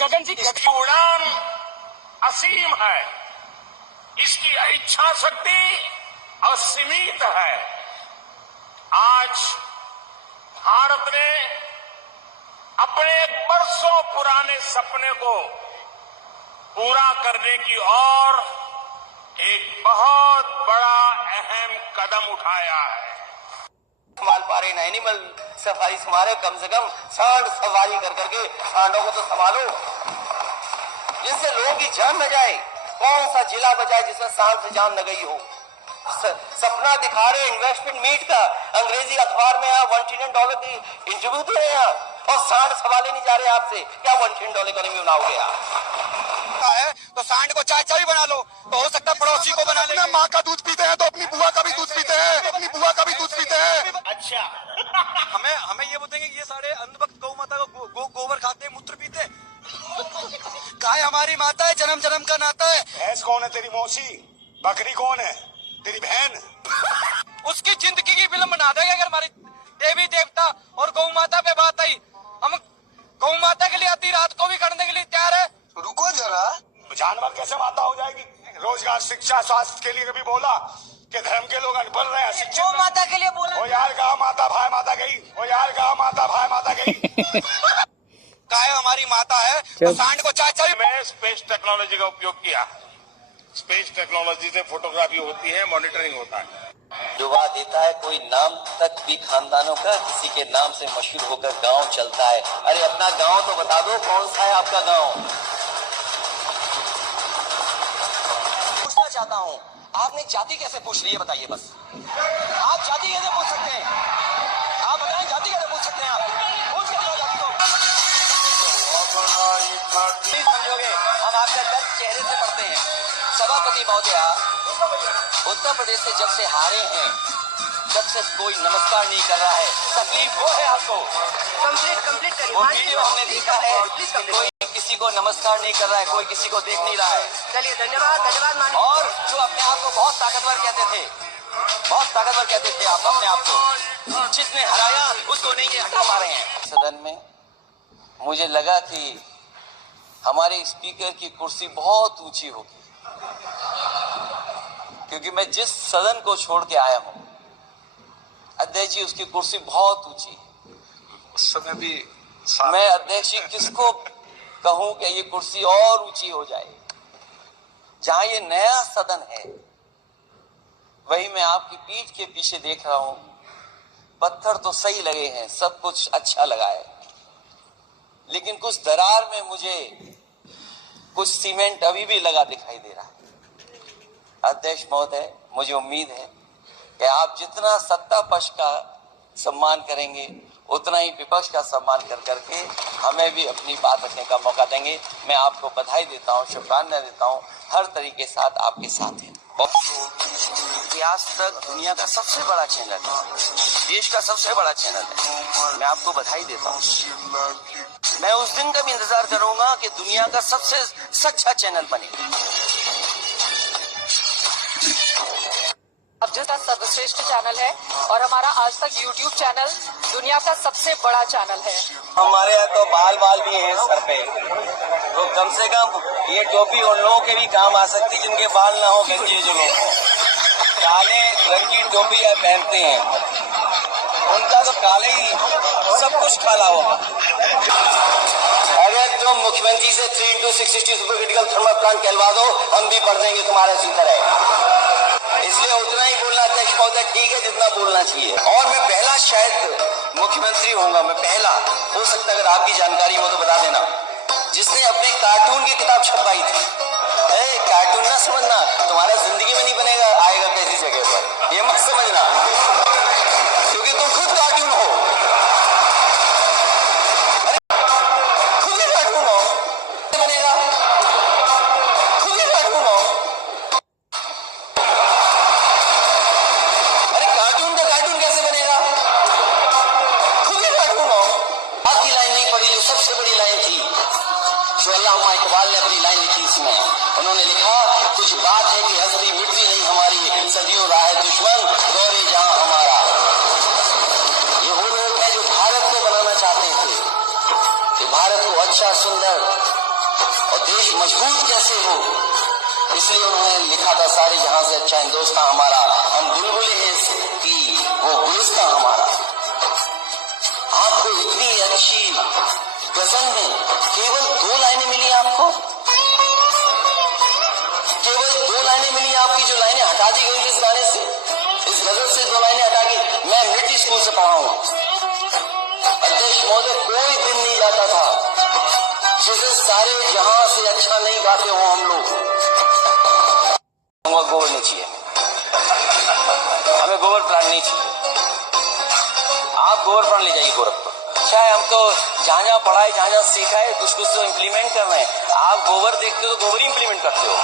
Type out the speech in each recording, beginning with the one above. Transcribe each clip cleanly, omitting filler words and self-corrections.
गगन जी इसकी उड़ान असीम है, इसकी इच्छा शक्ति असीमित है। आज भारत ने अपने बरसों पुराने सपने को पूरा करने की ओर एक बहुत बड़ा अहम कदम उठाया है। संभाल पा रहे एनिमल सफारी स्मारक, कम से कम सांड सवारी कर करके सांडों को तो संभालो, जिससे लोगों की जान न जाए। कौन सा जिला बचा जिसमें सांड से जान न गई हो? सपना दिखा रहे इन्वेस्टमेंट मीट का, अंग्रेजी अखबार में $1 ट्रिलियन की इंटरव्यू दे रहे हैं और सांड सवाले नहीं जा रहे आपसे। क्या $1 ट्रिलियन इकोनॉमी बनाओगे आप? है तो सांड को चाचा भी बना लो, तो हो सकता है पड़ोसी को बना ले। माँ का दूध पीते हैं तो अपनी बुआ का भी दूध पीते हैं, अपनी बुआ का भी दूध पीते हैं। अच्छा हमें ये बोलते हैं कि ये सारे अंधभक्त गौ माता को गोबर खाते हैं, मूत्र पीते हैं। गाय हमारी माता है, जन्म जन्म का नाता है। भैंस कौन है तेरी मौसी? बकरी कौन है तेरी बहन? उसकी जिंदगी की फिल्म बना देगा। अगर हमारी देवी देवता और गौ माता पे बात आई, हम गौ माता के लिए आधी रात को भी करने के लिए तैयार है। रुको जरा, जानवर कैसे माता हो जाएगी? रोजगार, शिक्षा, स्वास्थ्य के लिए कभी बोला कि धर्म के लोग अनपढ़ रहे हैं, शिक्षित गौ माता के लिए बोला। ओ यार गाँव माता भाई माता गई, ओ यार गाँव माता भाई माता गई। गाय हमारी माता है तो सांड को चाचा भी। मैं स्पेस टेक्नोलॉजी का उपयोग किया। स्पेस टेक्नोलॉजी से फोटोग्राफी होती है, मॉनिटरिंग होता है। डुबा देता है कोई नाम तक भी खानदानों का, किसी के नाम से मशहूर होकर गांव चलता है। अरे अपना गांव तो बता दो, कौन सा है आपका गांव? पूछना चाहता हूँ, आपने जाति कैसे पूछ ली है बताइए बस। आप जाति कैसे पूछ सकते हैं? आप बताएं, जाति कैसे पूछ सकते हैं? आप पूछ के दिखाओ जाति को। नहीं समझोगे, हम आपका दर्द चेहरे से पढ़ते हैं। सभापति महोदया, उत्तर प्रदेश से जब से हारे हैं तब से कोई नमस्कार नहीं कर रहा है। तकलीफ वो है आपको। कंप्लीट करिए। वो वीडियो हमने देखा है कि कोई किसी को नमस्कार नहीं कर रहा है, कोई किसी को देख नहीं रहा है। चलिए, धन्यवाद माननीय। और जो अपने आप को बहुत ताकतवर कहते थे, बहुत ताकतवर कहते थे आप अपने आप को, जिसने हराया उसको नहीं ये हटा पा रहे हैं। सदन में मुझे लगा कि हमारे स्पीकर की कुर्सी बहुत ऊंची होगी, क्योंकि मैं जिस सदन को छोड़ के आया हूं, अध्यक्ष जी उसकी कुर्सी बहुत ऊंची है। उस समय भी मैं अध्यक्ष जी किसको कहूं कि ये कुर्सी और ऊंची हो जाए। जहां ये नया सदन है, वही मैं आपकी पीठ के पीछे देख रहा हूं, पत्थर तो सही लगे हैं, सब कुछ अच्छा लगा है, लेकिन कुछ दरार में मुझे कुछ सीमेंट अभी भी लगा दिखाई दे रहा है। अध्यक्ष महोदय, मुझे उम्मीद है कि आप जितना सत्ता पक्ष का सम्मान करेंगे, उतना ही विपक्ष का सम्मान कर करके हमें भी अपनी बात रखने का मौका देंगे। मैं आपको बधाई देता हूँ, शुभकामनाएं देता हूँ, हर तरीके के साथ आपके साथ हैं। आज तक दुनिया का सबसे बड़ा चैनल है, देश का सबसे बड़ा चैनल है, मैं आपको बधाई देता हूँ। मैं उस दिन का भी इंतजार करूंगा कि दुनिया का सबसे सच्चा चैनल बने। अब जिसका सर्वश्रेष्ठ चैनल है और हमारा आज तक YouTube चैनल दुनिया का सबसे बड़ा चैनल है। हमारे यहाँ तो बाल भी हैं सर पे, तो कम से कम ये टोपी उन लोगों के भी काम आ सकती जिनके बाल ना हो, गंजे जो लोग काले रंग की टोपी या पहनते हैं, उनका तो काले ही सब कुछ काला होगा। अगर तुम मुख्यमंत्री से 3x660 super critical thermal plant कहलवा दो, हम भी पढ़ देंगे तुम्हारे इसी तरह। इसलिए उतना ही बोलना अध्यक्ष महोदय ठीक है जितना बोलना चाहिए। और मैं पहला शायद मुख्यमंत्री होऊंगा, मैं पहला, हो सकता है अगर आपकी जानकारी हो तो बता देना, जिसने अपने कार्टून की किताब छपवाई थी। कार्टून ना समझना, तुम्हारा जिंदगी में नहीं बनेगा, आएगा कैसी जगह पर, ये मत समझना, क्योंकि तुम खुद कार्टून हो। खुद ही कार्टून हो, बनेगा, खुद ही कार्टून हो। अरे कार्टून का कार्टून कैसे बनेगा? खुद ही कार्टून हो। आपकी लाइन नहीं पढ़ी जो सबसे बड़ी लाइन थी, जो अल्लामा इकबाल ने अपनी लाइन लिखी। इसमें उन्होंने लिखा, कुछ बात है कि हस्ती मिटती नहीं हमारी, सदियों रहा है दुश्मन दौरे जहां हमारा। ये वो लोग हैं जो भारत को बनाना चाहते थे, कि भारत को अच्छा, सुंदर और देश मजबूत कैसे हो, इसलिए उन्होंने लिखा था सारे जहां से अच्छा हिंदुस्तान हमारा, हम बुलबुले हैं इसकी वो गुलिस्तान हमारा। आपको इतनी अच्छी गजल में केवल 2 लाइनें मिली आपको, केवल 2 लाइनें मिली आपकी, जो लाइनें हटा दी गई इस गाने से, इस गजल से 2 लाइनें हटा के। मैं मिलिट्री स्कूल से पढ़ा हूं अध्यक्ष महोदय, कोई दिन नहीं जाता था जिसे सारे जहां से अच्छा नहीं गाते हो हम लोग। गोबर नहीं चाहिए हमें, गोबर प्लांट नहीं चाहिए। आप गोबर प्लांट ले जाइए गोरखपुर, अच्छा है, हम तो जहां जहां पढ़ाए जहां जहां सीखा है कुछ कुछ तो इम्प्लीमेंट कर रहे हैं। आप गोबर देखते हो तो गोबर ही इम्प्लीमेंट करते हो।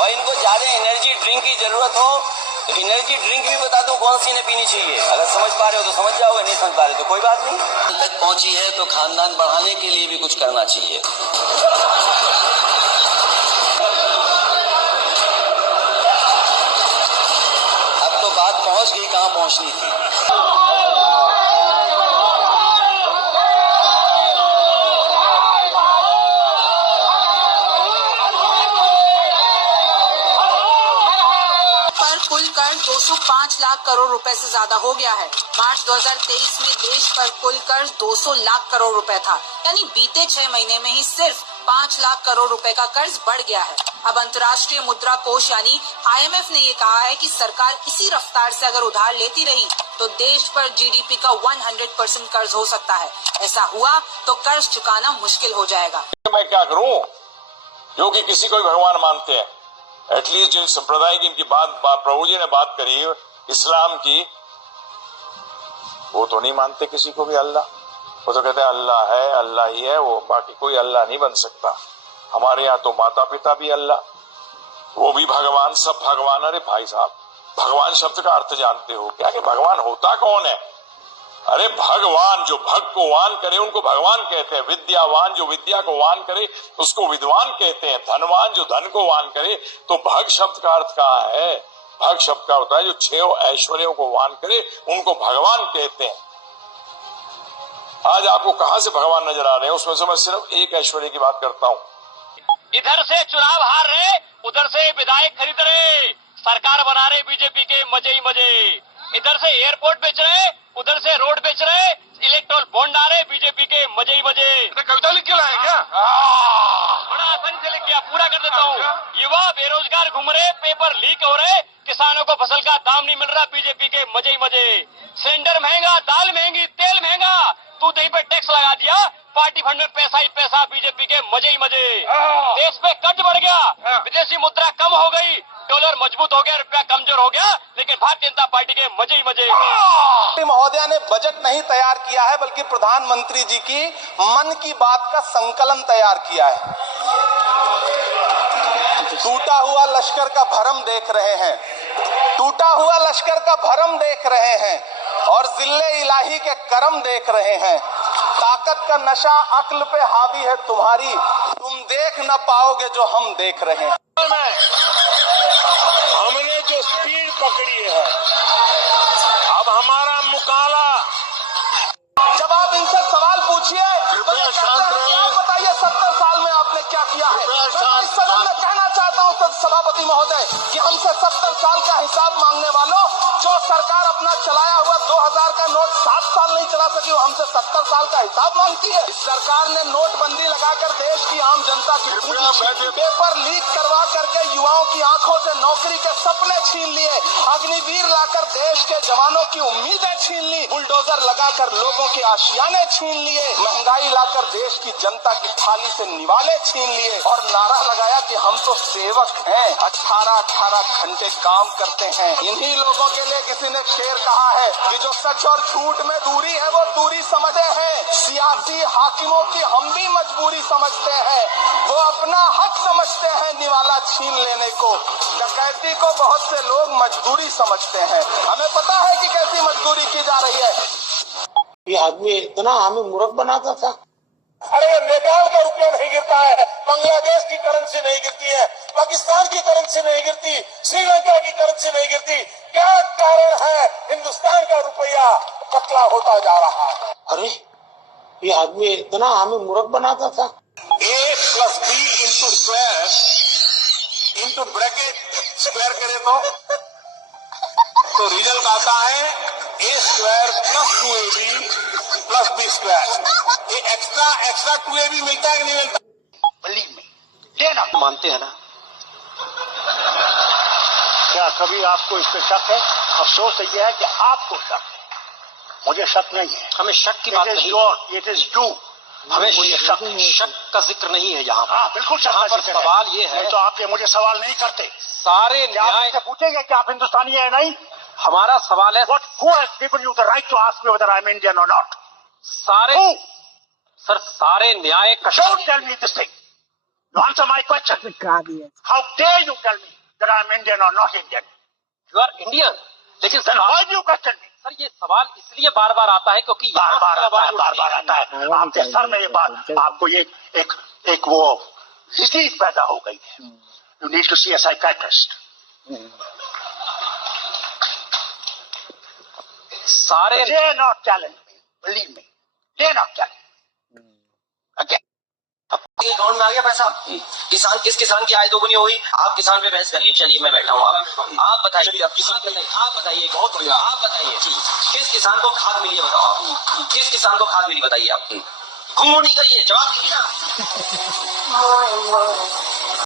और इनको ज्यादा एनर्जी ड्रिंक की जरूरत हो तो एनर्जी ड्रिंक भी बता दो कौन सी इन्हें पीनी चाहिए। अगर समझ पा रहे हो तो समझ जाओगे, नहीं समझ पा रहे तो कोई बात नहीं। तक पहुंची है तो खानदान बढ़ाने के लिए भी कुछ करना चाहिए। अब तो बात पहुंच गई कहां पहुंचनी थी। कुल कर्ज 205 लाख करोड़ रुपए से ज्यादा हो गया है। मार्च 2023 में देश पर कुल कर्ज 200 लाख करोड़ रुपए था, यानी बीते 6 महीने में ही सिर्फ 5 लाख करोड़ रुपए का कर्ज बढ़ गया है। अब अंतर्राष्ट्रीय मुद्रा कोष यानी IMF ने ये कहा है कि सरकार इसी रफ्तार से अगर उधार लेती रही तो देश पर GDP का 100% कर्ज हो सकता है। ऐसा हुआ तो कर्ज चुकाना मुश्किल हो जाएगा। मैं क्या करूं, जो कि किसी को भी भगवान मानते हैं, एटलीस्ट जिन संप्रदाय की इनकी बात प्रभु जी ने बात करी इस्लाम की, वो तो नहीं मानते किसी को भी अल्लाह। वो तो कहते हैं अल्लाह है, अल्लाह ही है, वो बाकी कोई अल्लाह नहीं बन सकता। हमारे यहाँ तो माता पिता भी अल्लाह, वो भी भगवान, सब भगवान। अरे भाई साहब, भगवान शब्द का अर्थ जानते हो क्या, कि भगवान होता कौन है? अरे भगवान, जो भग को वान करे उनको भगवान कहते हैं। विद्यावान जो विद्या को वान करे उसको विद्वान कहते हैं। धनवान जो धन को वान करे, तो भग शब्द का अर्थ कहाँ है? भग शब्द का होता है जो 6 ऐश्वर्यों को वान करे उनको भगवान कहते हैं। आज आपको कहां से भगवान नजर आ रहे हैं? उसमें से मैं सिर्फ एक ऐश्वर्य की बात करता हूं। इधर से चुनाव हार रहे, उधर से विधायक खरीद रहे, सरकार बना रहे बीजेपी के मजे ही मजे। इधर से एयरपोर्ट बेच रहे, उधर से रोड बेच रहे, इलेक्ट्रोल बॉन्ड आ रहे बीजेपी के मजे ही मजे। कविता लिख के लाए क्या? बड़ा आसानी से लिख गया, पूरा कर देता हूँ। युवा बेरोजगार घूम रहे, पेपर लीक हो रहे, किसानों को फसल का दाम नहीं मिल रहा, बीजेपी के मजे ही मजे। सिलेंडर महंगा, दाल महंगी, तेल महंगा, तू दही पे टैक्स लगा दिया, पार्टी फंड में पैसा ही पैसा, बीजेपी के मजे ही मजे। देश पे कर्ज बढ़ गया, विदेशी मुद्रा कम हो गई, डॉलर मजबूत हो गया, रुपया कमजोर हो गया, लेकिन भारतीय जनता पार्टी के मजे ही मजे। महोदया ने बजट नहीं तैयार किया है, बल्कि प्रधानमंत्री जी की मन की बात का संकलन तैयार किया है। टूटा हुआ लश्कर का भरम देख रहे हैं, टूटा हुआ लश्कर का भरम देख रहे हैं और जिल्ले इलाही के करम देख रहे हैं। ताकत का नशा अक्ल पे हावी है तुम्हारी, तुम देख न पाओगे जो हम देख रहे हैं। हमने जो स्पीड पकड़ी है, अब हमारा मुकाला। जब आप इनसे सवाल पूछिए तो ये कहते हैं कि आप बताइए 70 साल में आपने क्या किया है। मैं इस सदन में कहना चाहता हूं सभापति महोदय कि हमसे 70 साल का हिसाब मांगने वालों, जो सरकार अपना चलाया हुआ 2000 का नोट 7 साल नहीं चला सकी, वो हमसे 70 साल का हिसाब मांगती है। इस सरकार ने नोटबंदी लगाकर देश की आम जनता की पूंजी, पेपर लीक करवा करके युवाओं की आंखों से नौकरी के सपने छीन लिए, अग्निवीर लाकर देश के जवानों की उम्मीदें छीन ली, बुलडोजर लगाकर लोगों के आशियाने छीन लिए, महंगाई लाकर देश की जनता की थाली से निवाले छीन लिए और नारा लगाया कि हम तो सेवक हैं, 18-18 घंटे काम करते हैं। इन्हीं लोगों के लिए किसी ने शेर कहा है कि जो सच और झूठ में दूरी है वो दूरी समझते हैं। सियासी हाकिमों की हम भी मजबूरी समझते हैं, वो अपना हक समझते हैं निवाला छीन लेने को। डकैती को बहुत से लोग मजदूरी समझते हैं। हमें पता है कि कैसी मजदूरी की जा रही है। ये आदमी इतना हमें मूर्ख बनाता था। अरे नेपाल का रुपया नहीं गिरता है, बांग्लादेश की करेंसी नहीं गिरती है, पाकिस्तान की करेंसी नहीं गिरती, श्रीलंका की करेंसी नहीं गिरती। क्या कारण है? हिंदुस्तान का रुपया पतला होता जा रहा है। अरे ये आदमी इतना हमें मूर्ख बनाता था। A plus B into square into bracket square करे तो रिजल्ट आता है A square plus 2ab plus B square. ये एक्स्ट्रा 2ab मिलता है कि नहीं मिलता? बलीव में मानते हैं ना? क्या कभी आपको इस पे शक है? अफसोस ये है कि आपको शक है, मुझे शक नहीं है। हमें शक की बात नहीं, इट इज यू। हमें शक का जिक्र नहीं है यहाँ। हाँ बिल्कुल, यहाँ पर सवाल ये है तो आप ये मुझे सवाल नहीं करते। सारे न्याय से पूछेंगे कि आप हिंदुस्तानी है नहीं? हमारा सवाल है, who has given you the right to ask me whether I'm Indian or not? सारे न्याय का Don't tell me this thing. You answer my question. How dare you tell me that I'm Indian or not Indian? You are Indian. लेकिन then why do you question me? Sir ये सवाल इसलिए बार बार आता है क्योंकि बार बार आता है। आपके सर में ये बात, आपको ये एक वो डिसीज पैदा हो गई है। You need to see a psychiatrist. सारे they are not challenge me, believe me, they are not challenge me. Again. Account में आ गया पैसा। किस किसान की आय दोगुनी हुई? आप किसान पे बहस करिए। चलिए मैं बैठा हूँ, आप बताइए। आप बताइए, बहुत बढ़िया। आप बताइए किस किसान को खाद मिली है, बताओ आप। किस किसान को खाद मिली बताइए आप। घूमो नहीं करिए, जवाब दीजिए ना।